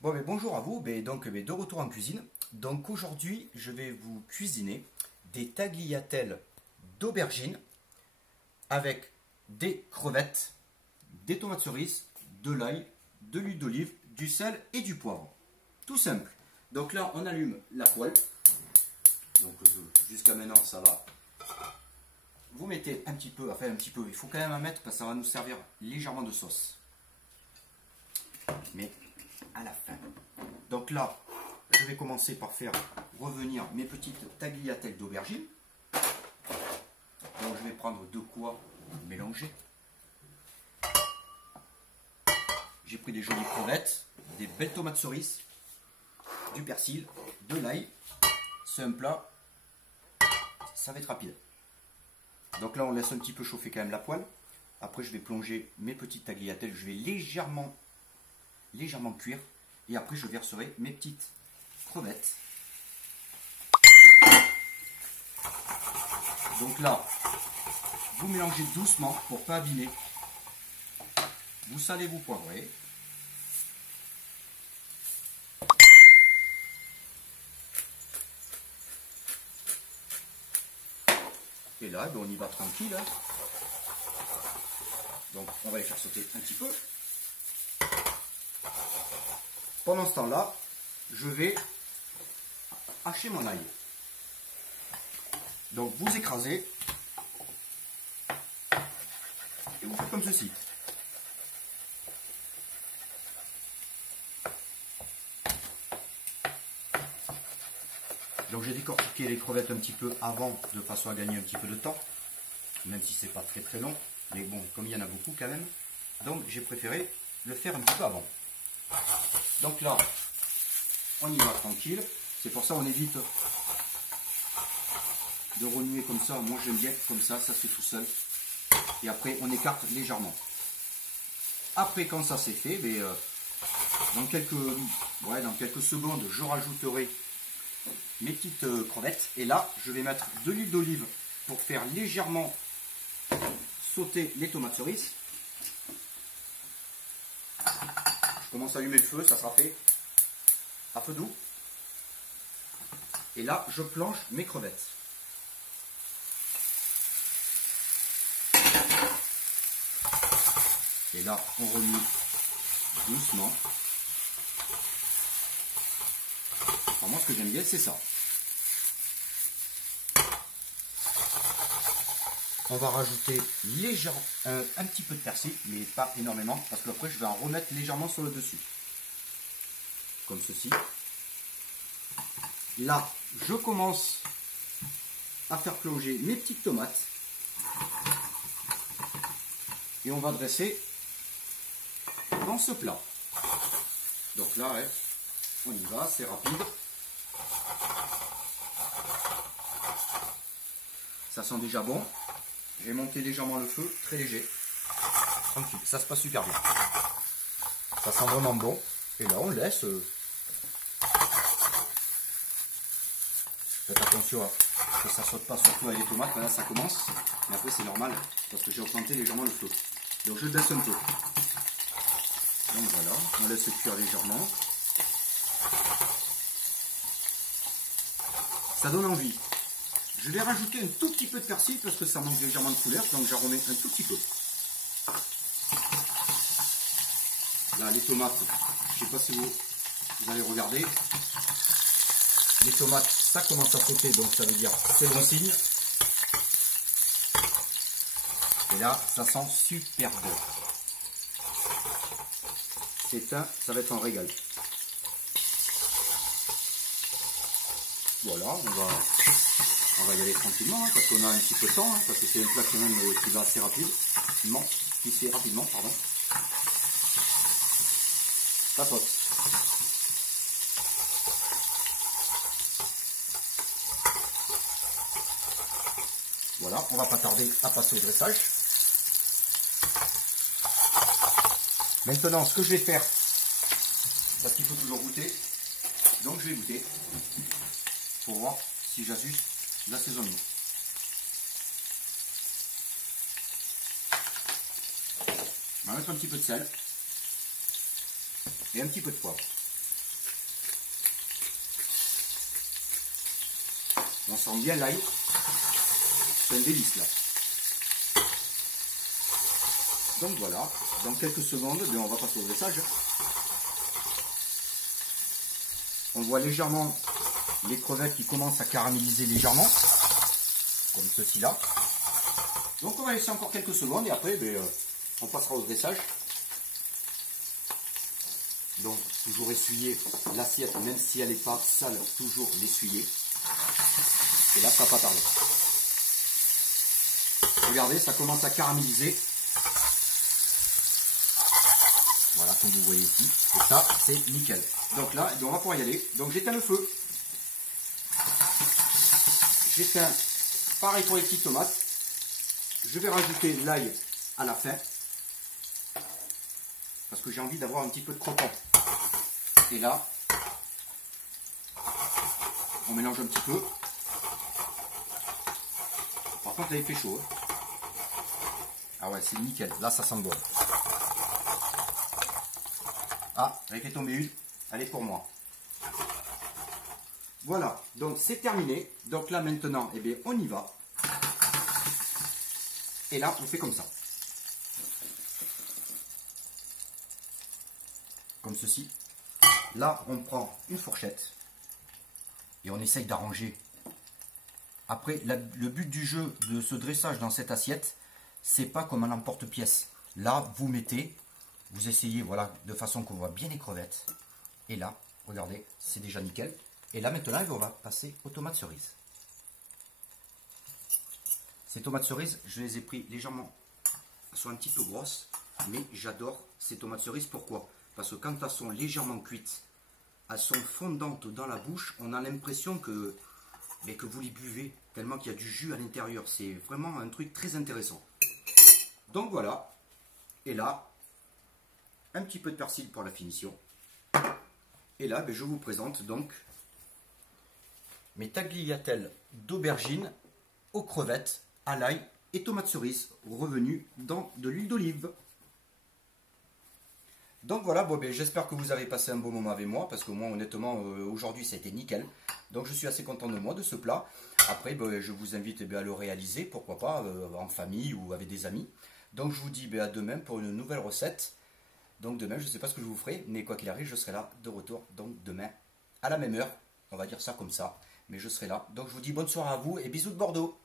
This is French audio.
Bon, mais bonjour à vous, de retour en cuisine. Donc aujourd'hui, je vais vous cuisiner des tagliatelles d'aubergines avec des crevettes, des tomates cerises, de l'ail, de l'huile d'olive, du sel et du poivre. Tout simple. Donc là, on allume la poêle. Donc jusqu'à maintenant, ça va. Vous mettez un petit peu, il faut quand même en mettre parce que ça va nous servir légèrement de sauce. Mais à la fin. Donc là, je vais commencer par faire revenir mes petites tagliatelles d'aubergines. Donc je vais prendre de quoi mélanger. J'ai pris des jolies crevettes, des belles tomates cerises, du persil, de l'ail. C'est un plat, ça va être rapide. Donc là, on laisse un petit peu chauffer quand même la poêle. Après, je vais plonger mes petites tagliatelles. Je vais légèrement cuire. Et après, je verserai mes petites crevettes. Donc là, vous mélangez doucement pour ne pas abîmer. Vous salez, vous poivrez. Et là, on y va tranquille. Donc, on va les faire sauter un petit peu. Pendant ce temps-là, je vais hacher mon ail. Donc, vous écrasez et vous faites comme ceci. Donc, j'ai décortiqué les crevettes un petit peu avant, de façon à gagner un petit peu de temps, même si c'est pas très très long. Mais bon, comme il y en a beaucoup quand même, donc j'ai préféré le faire un petit peu avant. Donc là, on y va tranquille. C'est pour ça on évite de remuer comme ça. Moi j'aime bien comme ça se fait tout seul. Et après on écarte légèrement. Après quand ça c'est fait, dans quelques secondes, je rajouterai mes petites crevettes. Et là, je vais mettre de l'huile d'olive pour faire légèrement sauter les tomates cerises. Je commence à allumer le feu, ça sera fait à feu doux. Et là, je plonge mes crevettes. Et là, on remue doucement. Alors moi, ce que j'aime bien, c'est ça. On va rajouter légèrement un petit peu de persil, mais pas énormément, parce que après je vais en remettre légèrement sur le dessus. Comme ceci. Là, je commence à faire plonger mes petites tomates. Et on va dresser dans ce plat. Donc là, ouais, on y va, c'est rapide. Ça sent déjà bon. J'ai monté légèrement le feu, très léger. Tranquille, ça se passe super bien. Ça sent vraiment bon. Et là, on laisse. Faites attention que ça ne saute pas surtout avec les tomates. Là, ça commence. Mais après, c'est normal parce que j'ai augmenté légèrement le feu. Donc, je baisse un peu. Donc voilà, on laisse cuire légèrement. Ça donne envie. Je vais rajouter un tout petit peu de persil parce que ça manque légèrement de couleur, donc j'en remets un tout petit peu. Là, les tomates, je ne sais pas si vous allez regarder. Les tomates, ça commence à sauter, donc ça veut dire c'est bon signe. Et là, ça sent super bon. Ça va être un régal. Voilà, on va y aller tranquillement, parce qu'on a un petit peu de temps, parce que c'est un plat quand même qui va assez rapidement, pardon. Ça saute. Voilà, on va pas tarder à passer au dressage. Maintenant, ce que je vais faire, parce qu'il faut toujours goûter, donc je vais goûter pour voir si j'ajuste l'assaisonnement. On va mettre un petit peu de sel et un petit peu de poivre. On sent bien l'ail. C'est un délice là. Donc voilà, dans quelques secondes, on va passer au dressage. On voit légèrement les crevettes qui commencent à caraméliser légèrement, comme ceci là. Donc on va laisser encore quelques secondes et après on passera au dressage. Donc toujours essuyer l'assiette, même si elle n'est pas sale, toujours l'essuyer. Et là ça va pas tarder. Regardez, ça commence à caraméliser. Voilà, comme vous voyez ici. Et ça, c'est nickel. Donc là, on va pouvoir y aller. Donc j'éteins le feu. J'éteins, pareil pour les petites tomates. Je vais rajouter l'ail à la fin. Parce que j'ai envie d'avoir un petit peu de croquant. Et là, on mélange un petit peu. Par contre, là, il fait chaud. Hein. Ah ouais, c'est nickel. Là, ça sent bon. Ah, elle fait tomber une. Elle est pour moi. Voilà, donc c'est terminé. Donc là maintenant, eh bien, on y va. Et là, on fait comme ça. Comme ceci. Là, on prend une fourchette. Et on essaye d'arranger. Après, le but du jeu de ce dressage dans cette assiette, c'est pas comme un emporte-pièce. Là, vous mettez, vous essayez, voilà, de façon qu'on voit bien les crevettes. Et là, regardez, c'est déjà nickel. Et là, maintenant, on va passer aux tomates cerises. Ces tomates cerises, je les ai pris légèrement, elles sont un petit peu grosses, mais j'adore ces tomates cerises. Pourquoi? Parce que quand elles sont légèrement cuites, elles sont fondantes dans la bouche, on a l'impression que vous les buvez, tellement qu'il y a du jus à l'intérieur. C'est vraiment un truc très intéressant. Donc voilà, et là, un petit peu de persil pour la finition. Et là, je vous présente donc mes tagliatelles d'aubergines aux crevettes, à l'ail et tomates cerises revenus dans de l'huile d'olive. Donc voilà, j'espère que vous avez passé un bon moment avec moi, parce que moi honnêtement aujourd'hui ça a été nickel. Donc je suis assez content de moi, de ce plat. Après je vous invite à le réaliser, pourquoi pas en famille ou avec des amis. Donc je vous dis à demain pour une nouvelle recette. Donc demain je ne sais pas ce que je vous ferai, mais quoi qu'il arrive je serai là de retour. Donc demain à la même heure, on va dire ça comme ça, mais je serai là. Donc je vous dis bonne soirée à vous et bisous de Bordeaux.